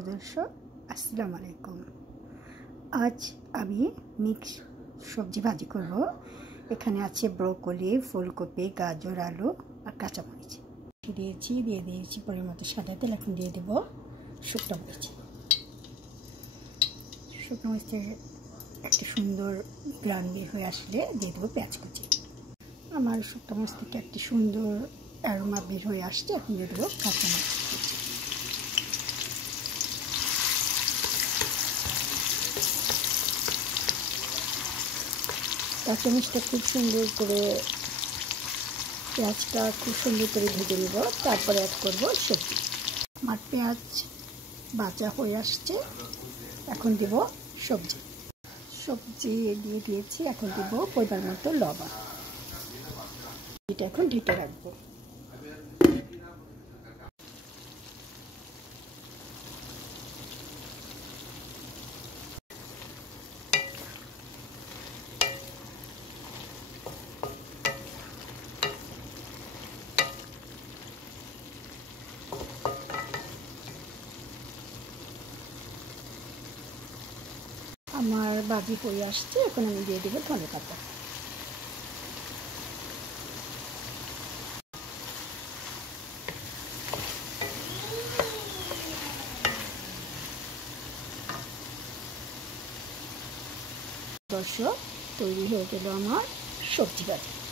দর্শক আসসালামু আলাইকুম। আজ আমি মিক্স সবজি ভাজি করব। এখানে আছে ব্রোকলি, ফুলকপি, গাজর, আলু আর কাঁচামরিচ দিয়ে দিয়েছি পরিমাণ মতো সাদা তেল। এখন দিয়ে দেব শুকনো মরিচ। শুকনো মরিচের একটা সুন্দর গ্রান বের হয়ে আসলে দিয়ে দেবো পেঁয়াজ কুচি। আমার শুকনো মরিচ থেকে একটি সুন্দর অ্যারোমা বের হয়ে আসছে। এখন দিয়ে দেবো কাঁচামরিচ কুচি। কাঁচামরিচটা খুব সুন্দর করে, পেঁয়াজটা খুব সুন্দর করে ভেজে নেব। তারপরে অ্যাড করব সবজি। আমার পেঁয়াজ ভাজা হয়ে আসছে। এখন দেব সবজি দিয়ে দিয়েছি। এখন দেব পরিমাণ মতো লবণ। এটা এখন ঢেকে রাখবো। আমার ভাজি হয়ে আসছে। এখন আমি দিয়ে দেবো ধনে পাতা। দর্শক, তৈরি হয়ে গেল আমার সবজি ভাজি।